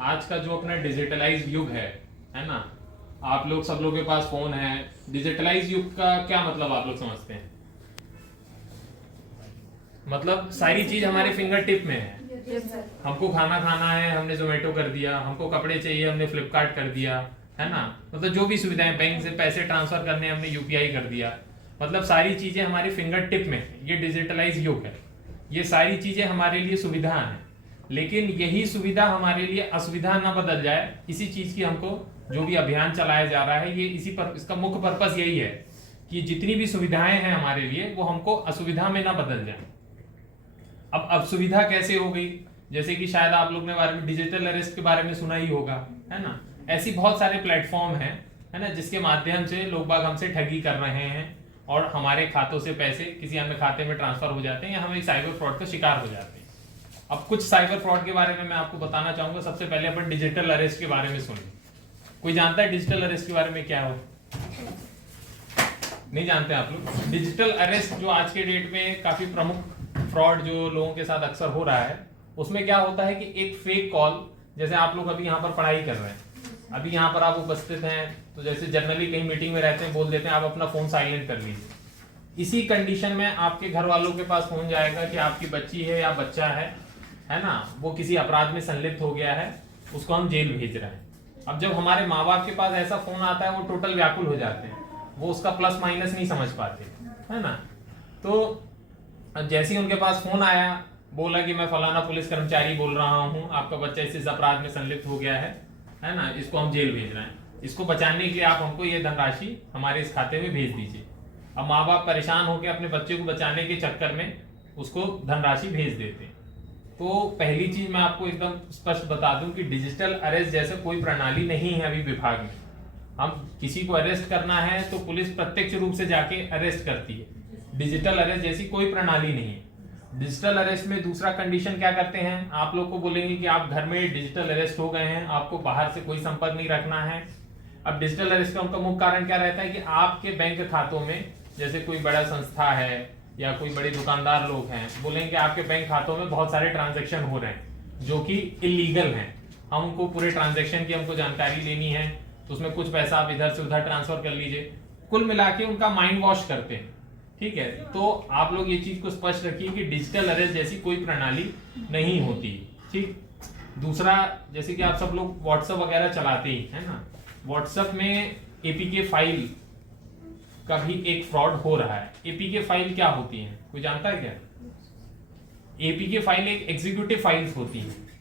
आज का जो अपना डिजिटलाइज युग है ना, आप लोग सब लोगों के पास फोन है। डिजिटलाइज युग का क्या मतलब आप लोग समझते हैं? मतलब सारी चीज हमारे फिंगर टिप में है। हमको खाना खाना है, हमने जोमेटो कर दिया। हमको कपड़े चाहिए, हमने फ्लिपकार्ट कर दिया, है ना। मतलब जो भी सुविधाएं, बैंक से पैसे ट्रांसफर करने, हमने यूपीआई कर दिया। मतलब सारी चीजें हमारे फिंगर टिप में है। ये डिजिटलाइज युग है। ये सारी चीजें हमारे लिए सुविधा है, लेकिन यही सुविधा हमारे लिए असुविधा ना बदल जाए, इसी चीज की हमको जो भी अभियान चलाया जा रहा है, ये इसी पर, इसका मुख्य पर्पस यही है कि जितनी भी सुविधाएं हैं हमारे लिए वो हमको असुविधा में ना बदल जाए। अब सुविधा कैसे हो गई? जैसे कि शायद आप लोग ने डिजिटल अरेस्ट के बारे में सुना ही होगा, है ना। ऐसी बहुत सारे प्लेटफॉर्म हैं, है ना, जिसके माध्यम से लोग बाग हमसे ठगी कर रहे हैं और हमारे खातों से पैसे किसी अन्य खाते में ट्रांसफर हो जाते हैं या हम एक साइबर फ्रॉड का शिकार हो जाते हैं। अब कुछ साइबर फ्रॉड के बारे में मैं आपको बताना चाहूंगा। सबसे पहले अपन डिजिटल अरेस्ट के बारे में सुनिए। कोई जानता है डिजिटल अरेस्ट के बारे में क्या हो? नहीं जानते आप लोग? डिजिटल अरेस्ट जो आज के डेट में काफी प्रमुख फ्रॉड जो लोगों के साथ अक्सर हो रहा है, उसमें क्या होता है कि एक फेक कॉल, जैसे आप लोग अभी यहाँ पर पढ़ाई कर रहे हैं, अभी यहाँ पर आप उपस्थित हैं, तो जैसे जनरली कहीं मीटिंग में रहते हैं, बोल देते हैं आप अपना फोन साइलेंट कर लीजिए। इसी कंडीशन में आपके घर वालों के पास फोन जाएगा कि आपकी बच्ची है या बच्चा है ना, वो किसी अपराध में संलिप्त हो गया है, उसको हम जेल भेज रहे हैं। अब जब हमारे माँ बाप के पास ऐसा फोन आता है, वो टोटल व्याकुल हो जाते हैं, वो उसका प्लस माइनस नहीं समझ पाते, है ना। तो जैसे ही उनके पास फोन आया, बोला कि मैं फलाना पुलिस कर्मचारी बोल रहा हूँ, आपका बच्चा इस अपराध में संलिप्त हो गया है ना, इसको हम जेल भेज रहे हैं, इसको बचाने के लिए आप हमको ये धनराशि हमारे इस खाते में भेज दीजिए। अब माँ बाप परेशान होकर अपने बच्चे को बचाने के चक्कर में उसको धनराशि भेज देते हैं। तो पहली चीज मैं आपको एकदम स्पष्ट बता दूं कि डिजिटल अरेस्ट जैसे कोई प्रणाली नहीं है अभी विभाग में। हम किसी को अरेस्ट करना है तो पुलिस प्रत्यक्ष रूप से जाके अरेस्ट करती है। डिजिटल अरेस्ट जैसी कोई प्रणाली नहीं है। डिजिटल अरेस्ट में दूसरा कंडीशन क्या करते हैं, आप लोग को बोलेंगे कि आप घर में डिजिटल अरेस्ट हो गए हैं, आपको बाहर से कोई संपर्क नहीं रखना है। अब डिजिटल अरेस्ट का उनका मुख्य कारण क्या रहता है कि आपके बैंक खातों में, जैसे कोई बड़ा संस्था है या कोई बड़े दुकानदार लोग हैं, बोलेंगे आपके बैंक खातों में बहुत सारे ट्रांजैक्शन हो रहे हैं जो कि इलीगल हैं, हमको पूरे ट्रांजैक्शन की हमको जानकारी लेनी है, तो उसमें कुछ पैसा आप इधर से उधर ट्रांसफर कर लीजिए। कुल मिला के उनका माइंड वॉश करते हैं, ठीक है। तो आप लोग ये चीज को स्पष्ट रखिए कि डिजिटल अरेस्ट जैसी कोई प्रणाली नहीं होती, ठीक। दूसरा, जैसे कि आप सब लोग व्हाट्सएप वगैरह चलाते ही है ना, व्हाट्सएप में एपीके फाइल का भी एक फ्रॉड हो रहा है। एपीके फाइल क्या होती है, कोई जानता है क्या? एपीके फाइल एक एग्जीक्यूटिव फाइल्स होती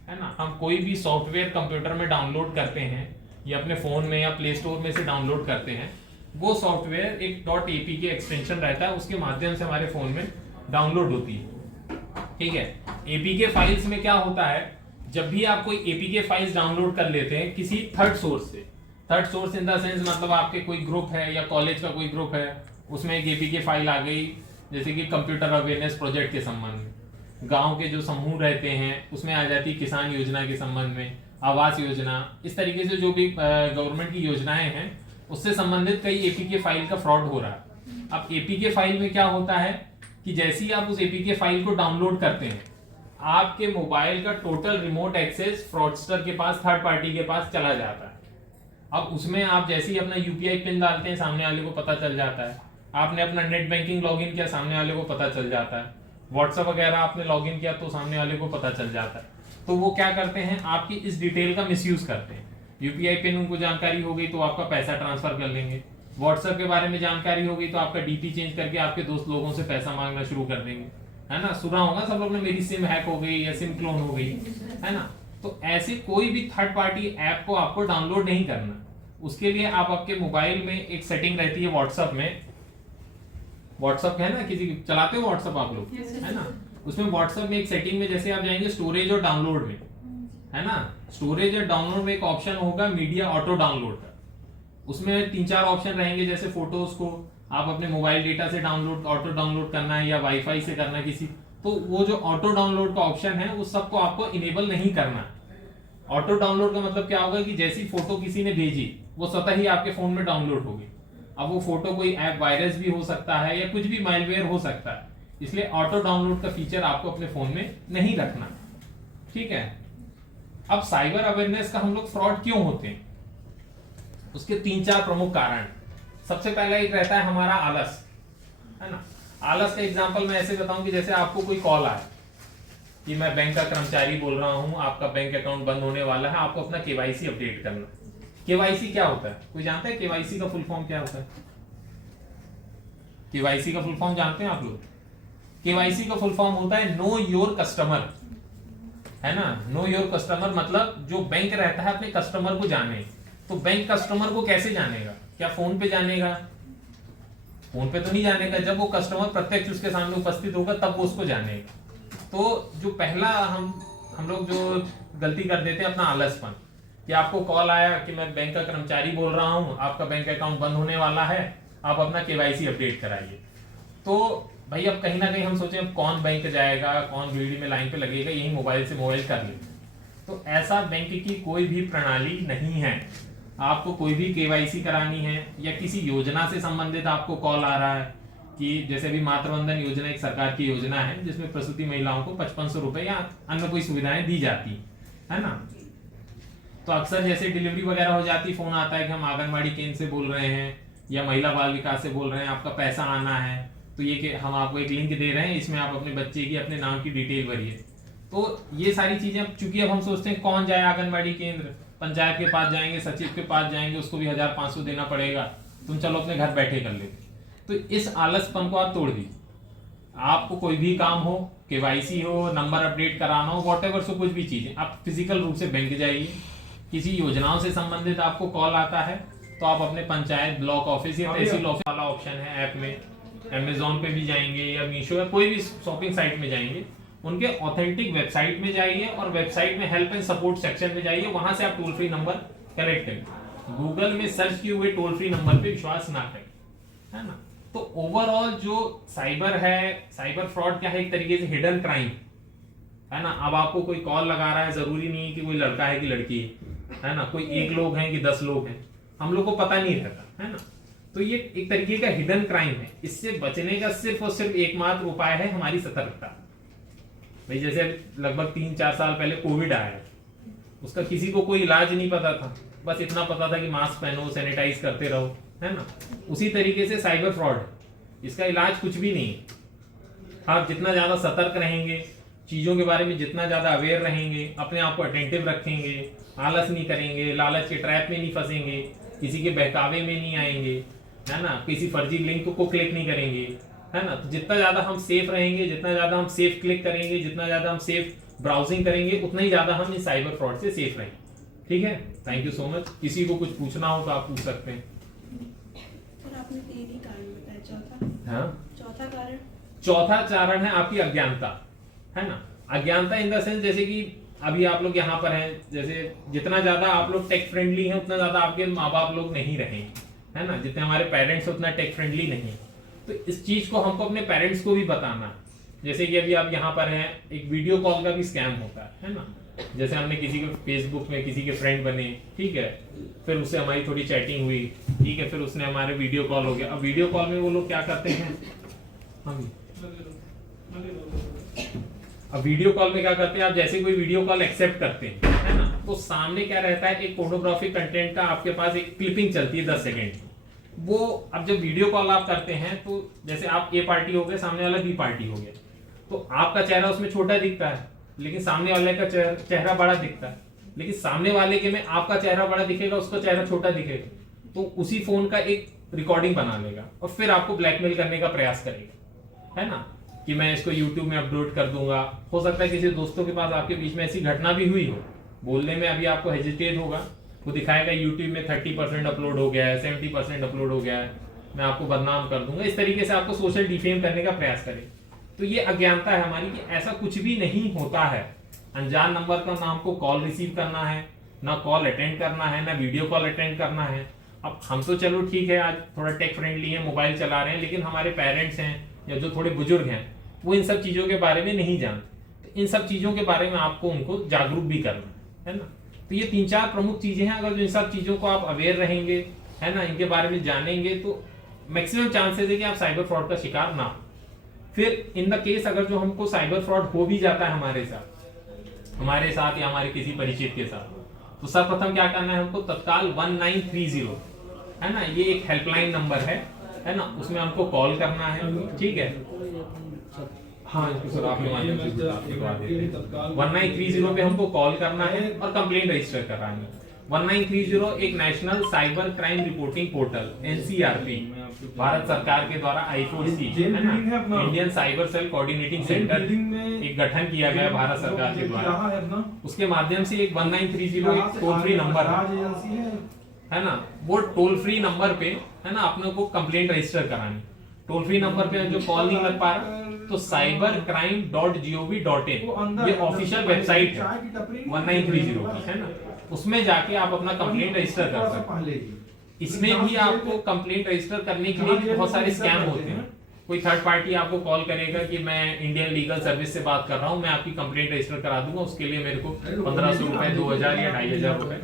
है ना। हम कोई भी सॉफ्टवेयर कंप्यूटर में डाउनलोड करते हैं या अपने फोन में या प्ले स्टोर में से डाउनलोड करते हैं, वो सॉफ्टवेयर एक .apk एक्सटेंशन रहता है, उसके माध्यम से हमारे फोन में डाउनलोड होती है, ठीक है। एपीके फाइल्स में क्या होता है, जब भी आप कोई एपीके फाइल्स डाउनलोड कर लेते हैं किसी थर्ड सोर्स से, third source in the sense मतलब आपके कोई ग्रुप है या कॉलेज का कोई ग्रुप है, उसमें एक एपीके फाइल आ गई, जैसे कि कंप्यूटर अवेयरनेस प्रोजेक्ट के संबंध में, गांव के जो समूह रहते हैं उसमें आ जाती किसान योजना के संबंध में, आवास योजना, इस तरीके से जो भी गवर्नमेंट की योजनाएं हैं उससे संबंधित कई एपीके फाइल का फ्रॉड हो रहा है। अब एपीके फाइल में क्या होता है कि जैसे ही आप उस एपीके फाइल को डाउनलोड करते हैं, आपके मोबाइल का टोटल रिमोट एक्सेस फ्रॉडस्टर के पास, थर्ड पार्टी के पास चला जाता है। अब उसमें आप जैसे ही अपना यूपीआई पिन डालते हैं, सामने वाले को पता चल जाता है। आपने अपना नेट बैंकिंग लॉगिन किया, सामने वाले को पता चल जाता है। व्हाट्सएप वगैरह आपने लॉगिन किया तो सामने वाले को पता चल जाता है। तो वो क्या करते हैं, आपकी इस डिटेल का मिसयूज करते हैं। यूपीआई पिन उनको जानकारी हो गई तो आपका पैसा ट्रांसफर कर लेंगे। व्हाट्सएप के बारे में जानकारी हो गई तो आपका डीपी चेंज करके आपके दोस्त लोगों से पैसा मांगना शुरू कर देंगे, है ना। सुना होगा सब लोग ने, मेरी सिम हैक हो गई या सिम क्लोन हो गई, है ना। तो ऐसे कोई भी थर्ड पार्टी ऐप को आपको डाउनलोड नहीं करना। उसके लिए आप आपके मोबाइल में एक सेटिंग रहती है व्हाट्सएप में, व्हाट्सएप है ना, किसी चलाते हो व्हाट्सएप आप लोग, है ना। उसमें व्हाट्सएप में एक सेटिंग में जैसे आप जाएंगे स्टोरेज और डाउनलोड में, है ना, स्टोरेज और डाउनलोड में एक ऑप्शन होगा मीडिया ऑटो डाउनलोड का। उसमें 3-4 ऑप्शन रहेंगे, जैसे फोटोज को आप अपने मोबाइल डेटा से डाउनलोड, ऑटो डाउनलोड करना है या वाईफाई से करना है किसी, तो वो जो ऑटो डाउनलोड का ऑप्शन है उस सबको आपको इनेबल नहीं करना। ऑटो डाउनलोड का मतलब क्या होगा कि जैसी फोटो किसी ने भेजी वो स्वतः ही आपके फोन में डाउनलोड होगी। अब वो फोटो कोई ऐप वायरस भी हो सकता है या कुछ भी मालवेयर हो सकता है, इसलिए ऑटो डाउनलोड का फीचर आपको अपने फोन में नहीं रखना, ठीक है। अब साइबर अवेयरनेस का हम लोग फ्रॉड क्यों होते हैं, उसके 3-4 प्रमुख कारण। सबसे पहला एक रहता है हमारा आलस, है ना। आलस का एग्जांपल मैं ऐसे बताऊं कि जैसे आपको कोई कॉल आए कि मैं बैंक का कर्मचारी बोल रहा हूं, आपका बैंक अकाउंट बंद होने वाला है, आपको अपना केवाईसी अपडेट करना। केवाईसी क्या होता है, कोई जानता है केवाईसी का फुल फॉर्म क्या होता है? केवाईसी का फुल फॉर्म जानते हैं आप लोग? केवाईसी का फुल फॉर्म होता है नो योर कस्टमर, है ना। नो योर कस्टमर मतलब जो बैंक रहता है अपने कस्टमर को जाने। तो बैंक कस्टमर को कैसे जानेगा? क्या फोन पे जानेगा? फोन पे तो नहीं जानेगा, जब वो कस्टमर प्रत्यक्ष उसके सामने उपस्थित होगा तब वो उसको जानेगा। तो जो पहला हम लोग जो गलती कर देते हैं अपना आलसपन, कि आपको कॉल आया कि मैं बैंक का कर्मचारी बोल रहा हूं, आपका बैंक अकाउंट बंद होने वाला है, आप अपना केवाईसी अपडेट कराइए। तो भाई अब कहीं ना कहीं हम सोचें अब कौन बैंक जाएगा, कौन भीड़ में लाइन पे लगेगा, यही मोबाइल से मोबाइल कर ले। तो ऐसा बैंक की कोई भी प्रणाली नहीं है। आपको कोई भी केवाईसी करानी है या किसी योजना से संबंधित आपको कॉल आ रहा है कि जैसे भी मातृवंदन योजना एक सरकार की योजना है जिसमें प्रसूति महिलाओं को 5500 रुपए या अन्य कोई सुविधाएं दी जाती है ना। तो अक्सर जैसे डिलीवरी वगैरह हो जाती, फोन आता है कि हम आंगनबाड़ी केंद्र से बोल रहे हैं या महिला बाल विकास से बोल रहे हैं, आपका पैसा आना है, तो ये कि हम आपको एक लिंक दे रहे हैं, इसमें आप अपने बच्चे की अपने नाम की डिटेल भरिए। तो ये सारी चीजें चूंकि अब हम सोचते हैं कौन जाए आंगनबाड़ी केंद्र, पंचायत के पास जाएंगे, सचिव के पास जाएंगे, उसको भी 1500 देना पड़ेगा, तुम चलो अपने घर बैठे कर लेते। तो इस आलसपन को आप तोड़ दीजिए। आपको कोई भी काम हो, केवाईसी हो, नंबर अपडेट कराना हो, वॉटेवर, सो कुछ भी चीजें, आप फिजिकल रूप से बैंक जाइए। किसी योजनाओं से संबंधित आपको कॉल आता है तो आप अपने पंचायत, ब्लॉक ऑफिस या तहसील ऑफिस वाला ऑप्शन है ऐप में, अमेजोन पे भी जाएंगे या मीशो या कोई भी शॉपिंग साइट में जाएंगे, उनके ऑथेंटिक वेबसाइट में जाइए और वेबसाइट में हेल्प एंड सपोर्ट सेक्शन में जाइए, वहां से आप टोल फ्री नंबर कलेक्ट करें। गूगल में सर्च किए हुए टोल फ्री नंबर पे विश्वास ना करें, है ना। तो ओवरऑल जो साइबर है, साइबर फ्रॉड क्या है, एक तरीके से हिडन क्राइम है ना। अब आपको कोई कॉल लगा रहा है, जरूरी नहीं है कि कोई लड़का है कि लड़की है ना, कोई एक लोग हैं कि 10 लोग हैं, हम लोग को पता नहीं रहता, है ना। तो ये एक तरीके का हिडन क्राइम है। इससे बचने का सिर्फ और सिर्फ एकमात्र उपाय है हमारी सतर्कता। भाई जैसे लगभग 3-4 साल पहले कोविड आया, उसका किसी को कोई इलाज नहीं पता था, बस इतना पता था कि मास्क पहनो, सैनिटाइज करते रहो, है ना। उसी तरीके से साइबर फ्रॉड, इसका इलाज कुछ भी नहीं। आप जितना ज्यादा सतर्क रहेंगे, चीजों के बारे में जितना ज्यादा अवेयर रहेंगे, अपने आप को अटेंटिव रखेंगे, आलस नहीं करेंगे, लालच के ट्रैप में नहीं फंसेंगे, किसी के बहकावे में नहीं आएंगे, है ना, किसी फर्जी लिंक को क्लिक नहीं करेंगे, है ना। तो जितना ज्यादा हम सेफ रहेंगे, जितना ज्यादा हम सेफ क्लिक करेंगे, जितना ज्यादा हम सेफ ब्राउजिंग करेंगे, उतना ही ज्यादा हम इस साइबर फ्रॉड से सेफ रहेंगे। ठीक है, थैंक यू सो मच। किसी को कुछ पूछना हो तो आप पूछ सकते हैं। सर आपने 3 कारण बताया, चौथा? हाँ, चौथा कारण? चौथा कारण है आपकी अज्ञानता, है ना। अज्ञानता इन द सेंस जैसे कि अभी आप लोग यहाँ पर हैं, जैसे जितना ज्यादा आप लोग टेक फ्रेंडली हैं उतना ज्यादा आपके माँ बाप लोग नहीं रहे, है ना। जितने हमारे पेरेंट्स उतना टेक फ्रेंडली नहीं है। तो इस चीज को हमको अपने पेरेंट्स को भी बताना। जैसे कि अभी आप यहाँ पर हैं, एक वीडियो कॉल का भी स्कैम होता है ना। जैसे हमने किसी के फेसबुक में किसी के फ्रेंड बने, ठीक है, फिर उससे हमारी थोड़ी चैटिंग हुई, ठीक है, फिर उसने हमारे वीडियो कॉल हो गया। अब वीडियो कॉल में वो लोग क्या करते हैं, अब वीडियो कॉल में क्या करते हैं, आप जैसे कोई वीडियो कॉल एक्सेप्ट करते हैं, है ना, तो सामने क्या रहता है, एक पोर्नोग्राफिक कंटेंट का आपके पास एक क्लिपिंग चलती है 10 सेकेंड की। वो अब जब वीडियो कॉल आप करते हैं तो जैसे आप ए पार्टी हो गए, सामने वाला बी पार्टी हो गया, तो आपका चेहरा उसमें छोटा दिखता है, लेकिन सामने वाले का चेहरा बड़ा दिखता है। लेकिन सामने वाले के में आपका चेहरा बड़ा दिखेगा, उसका चेहरा छोटा दिखेगा, तो उसी फोन का एक रिकॉर्डिंग बना लेगा और फिर आपको ब्लैकमेल करने का प्रयास करेगा, है ना, कि मैं इसको YouTube में अपलोड कर दूंगा। हो सकता है किसी दोस्तों के पास आपके बीच में ऐसी घटना भी हुई हो, बोलने में अभी आपको हेजिटेट होगा, वो दिखाएगा YouTube में 30% अपलोड हो गया है, 70% अपलोड हो गया है, मैं आपको बदनाम कर दूंगा। इस तरीके से आपको सोशल डिफेम करने का प्रयास करे। तो ये अज्ञानता है हमारी कि ऐसा कुछ भी नहीं होता है। अनजान नंबर का ना हमको कॉल रिसीव करना है, ना कॉल अटेंड करना है, ना वीडियो कॉल अटेंड करना है। अब हम तो चलो ठीक है, आज थोड़ा टेक फ्रेंडली है, मोबाइल चला रहे हैं, लेकिन हमारे पेरेंट्स हैं या जो थोड़े बुजुर्ग हैं वो इन सब चीजों के बारे में नहीं जानते। तो इन सब चीजों के बारे में आपको उनको जागरूक भी करना है ना। तो ये 3-4 प्रमुख चीजें हैं। अगर इन सब चीजों को आप अवेयर रहेंगे, है ना, इनके बारे में जानेंगे, तो मैक्सिमम चांसेस है कि आप साइबर फ्रॉड का शिकार ना हो। फिर इन द केस अगर जो हमको साइबर फ्रॉड हो भी जाता है हमारे साथ, हमारे साथ या हमारे किसी परिचित के साथ, तो सर्वप्रथम क्या करना है हमको, तत्काल 1930 है ना, ये एक हेल्पलाइन नंबर है ना, उसमें हमको कॉल करना है, ठीक है। हाँ सर आपके माध्यम से बता देते हैं। 1930 पे हमको कॉल करना है और कंप्लेंट रजिस्टर करानी है। 1930 एक national cyber crime reporting portal NCRP Bharat सरकार के द्वारा I4C है ना, Indian cyber cell coordinating centre एक गठन किया गया भारत सरकार के द्वारा, उसके माध्यम से एक 1930 एक टोल फ्री नंबर है ना, वो टोल फ्री नंबर पे है ना अपने को कंप्लेंट रजिस्टर करानी। टोल फ्री नंबर पे जो कॉल नहीं लग पा रहा तो cybercrime.gov.in ये ऑफिशियल वेबसाइट है 1930 की है ना, उसमें जाके आप अपना कंप्लेंट रजिस्टर कर सकते हैं। इसमें भी आपको कंप्लेंट रजिस्टर करने के लिए बहुत सारे स्कैम होते हैं। कोई थर्ड पार्टी आपको कॉल करेगा कि मैं इंडियन लीगल सर्विस से बात कर रहा हूं, मैं आपकी कंप्लेंट रजिस्टर करा दूंगा, उसके लिए मेरे को 1500 रुपए, 2000 या 2500 रुपए।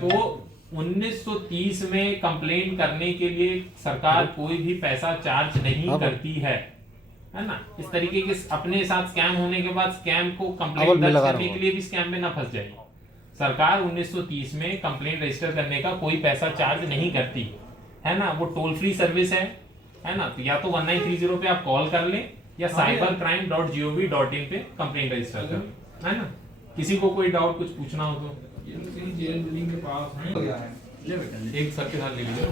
तो 1930 में कंप्लेंट करने के लिए सरकार कोई भी पैसा चार्ज नहीं करती है ना। इस तरीके के अपने साथ स्कैम होने के बाद स्कैम को कंप्लेंट दर्ज करने के लिए भी स्कैम में ना फंस जाए। सरकार 1930 में कंप्लेंट रजिस्टर करने का कोई पैसा चार्ज नहीं करती है ना, वो टोल फ्री सर्विस है ना, तो या तो 1930 पे आप कॉल कर ले या cybercrime.gov.in पे कंप्लेंट रजिस्टर कर ले, है ना। किसी को कोई डाउट कुछ पूछना हो तो जेल बिल्डिंग के पास है, एक सर के साथ ले लीजिए।